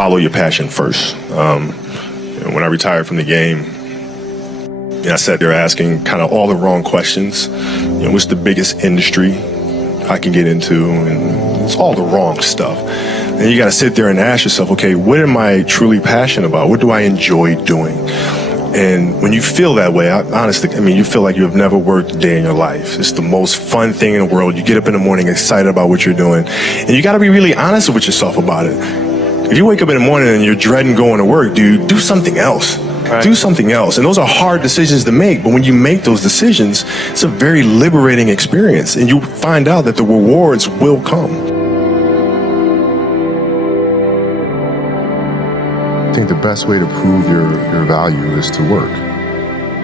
follow your passion first. When I retired from the game, I sat there asking kind of all the wrong questions. What's the biggest industry I can get into? And it's all the wrong stuff. And you got to sit there and ask yourself, okay, what am I truly passionate about? What do I enjoy doing? And when you feel that way, honestly, you feel like you have never worked a day in your life. It's the most fun thing in the world. You get up in the morning excited about what you're doing. And you got to be really honest with yourself about it. If you wake up in the morning and you're dreading going to work, dude, do something else. Right. Do something else. And those are hard decisions to make. But when you make those decisions, it's a very liberating experience. And you find out that the rewards will come. I think the best way to prove your value is to work,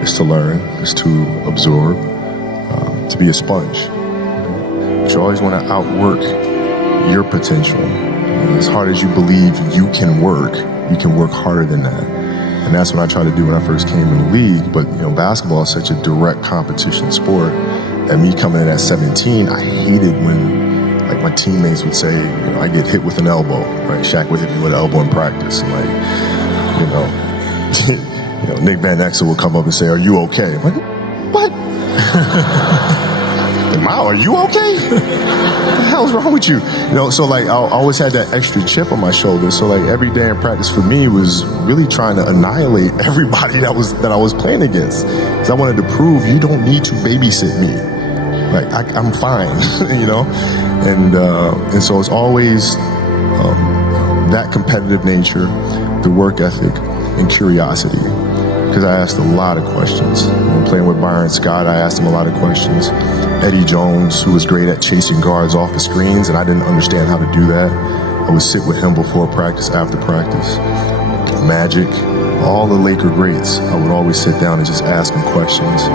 is to learn, is to absorb, to be a sponge. But you always want to outwork your potential. As hard as you believe you can work harder than that. And that's what I tried to do when I first came in the league. But basketball is such a direct competition sport. And me coming in at 17, I hated when my teammates would say, I get hit with an elbow, right? Shaq would hit me with an elbow in practice. And Nick Van Exel would come up and say, are you okay? I'm like, what? Are you okay? What the hell's wrong with you? So I always had that extra chip on my shoulder. So every day in practice for me was really trying to annihilate everybody that I was playing against. Because I wanted to prove you don't need to babysit me. I'm fine, And so it's always that competitive nature, the work ethic, and curiosity. Because I asked a lot of questions. When playing with Byron Scott, I asked him a lot of questions. Eddie Jones, who was great at chasing guards off the screens, and I didn't understand how to do that. I would sit with him before practice, after practice. Magic, all the Laker greats, I would always sit down and just ask them questions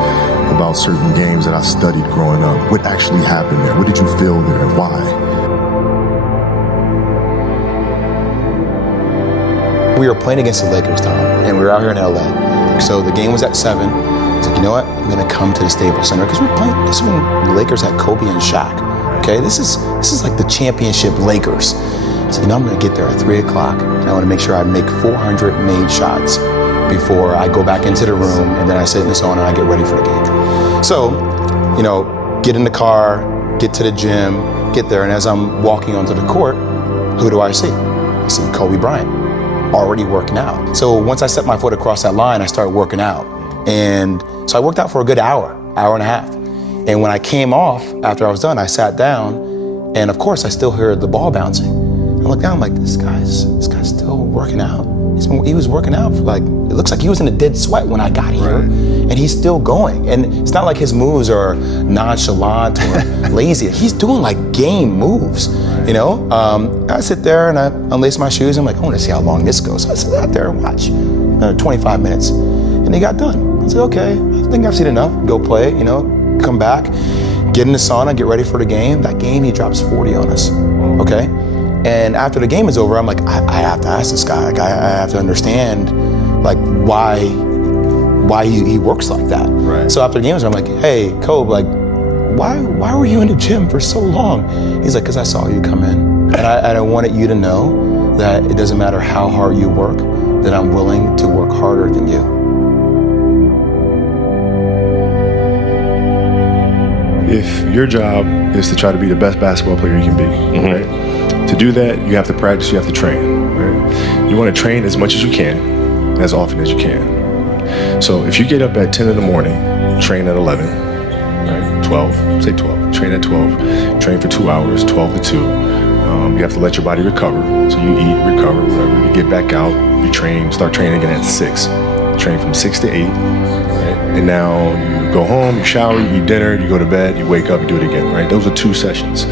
about certain games that I studied growing up. What actually happened there? What did you feel there and why? We were playing against the Lakers, Tom, and we were out here in LA. So the game was at 7. I was like, you know what? I'm gonna come to the Staples Center because we're playing. This is when the Lakers had Kobe and Shaq. Okay, this is like the championship Lakers. So I'm gonna get there at 3 o'clock, and I want to make sure I make 400 made shots before I go back into the room, and then I sit in the sauna and I get ready for the game. So, get in the car, get to the gym, get there, and as I'm walking onto the court, who do I see? I see Kobe Bryant, already working out. So once I set my foot across that line, I started working out. And so I worked out for a good hour and a half. And when I came off, after I was done, I sat down, and of course I still heard the ball bouncing. I looked down, I'm like, this guy's still working out. He was working out for it looks like he was in a dead sweat when I got here, right. And he's still going. And it's not like his moves are nonchalant or lazy. He's doing game moves, I sit there and I unlace my shoes. I'm like, I want to see how long this goes. So I sit out there and watch 25 minutes. And he got done. I said, okay, I think I've seen enough. Go play, come back, get in the sauna, get ready for the game. That game, he drops 40 on us, okay? And after the game is over, I'm like, I have to ask this guy. I have to understand, why he works like that. Right. So after the game is over, I'm like, hey, Kobe, why were you in the gym for so long? He's like, because I saw you come in. And I wanted you to know that it doesn't matter how hard you work, that I'm willing to work harder than you. If your job is to try to be the best basketball player you can be, right? To do that, you have to practice, you have to train, right? You want to train as much as you can, as often as you can. So if you get up at 10 in the morning, train at 11, right? 12, say 12, train at 12, train for 2 hours, 12 to 2. You have to let your body recover. So you eat, recover, whatever. You get back out, you train, start training again at 6. Train from 6 to 8, right? And now you go home, you shower, you eat dinner, you go to bed, you wake up, you do it again, right? Those are 2 sessions.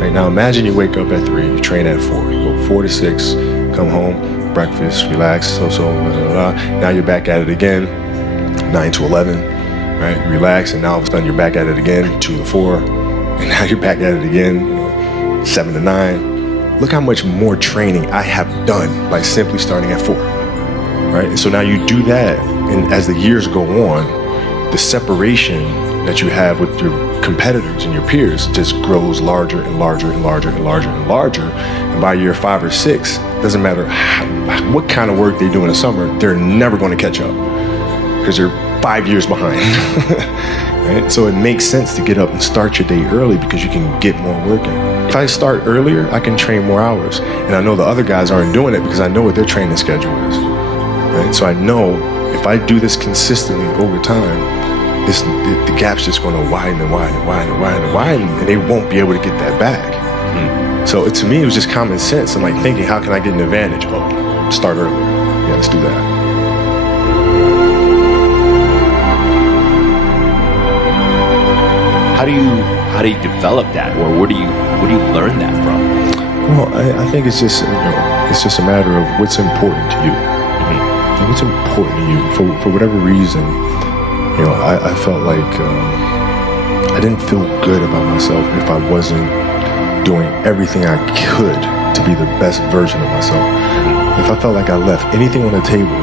Right, now imagine you wake up at 3, you train at 4, you go 4 to 6, come home, breakfast, relax, blah, blah, blah. Now you're back at it again, 9 to 11, right? You relax, and now all of a sudden you're back at it again, 2 to 4, and now you're back at it again, 7 to 9. Look how much more training I have done by simply starting at 4, right? And so now you do that, and as the years go on, the separation that you have with your competitors and your peers just grows larger and larger and larger and larger and larger. And by year 5 or 6, doesn't matter what kind of work they do in the summer, they're never going to catch up because you're 5 years behind. Right? So it makes sense to get up and start your day early because you can get more work in. If I start earlier, I can train more hours. And I know the other guys aren't doing it because I know what their training schedule is. Right? So I know if I do this consistently over time, the gap's just going to widen and widen and widen and widen and widen, and they won't be able to get that back. So to me, it was just common sense. I'm like thinking, how can I get an advantage? Oh, start earlier. Yeah, let's do that. How do you develop that, or where do you learn that from? Well, I think it's just it's just a matter of what's important to you. What's important to you for whatever reason. I felt like I didn't feel good about myself if I wasn't doing everything I could to be the best version of myself. If I felt like I left anything on the table,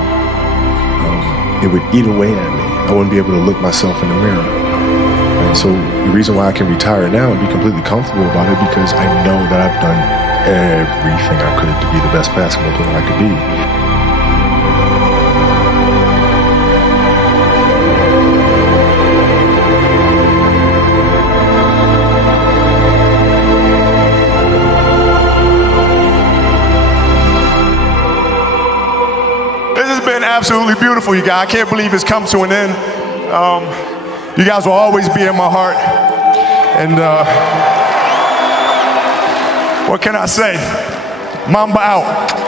it would eat away at me. I wouldn't be able to look myself in the mirror. And so the reason why I can retire now and be completely comfortable about it, because I know that I've done everything I could to be the best basketball player I could be. Absolutely beautiful, you guys. I can't believe it's come to an end. You guys will always be in my heart. And what can I say? Mamba out.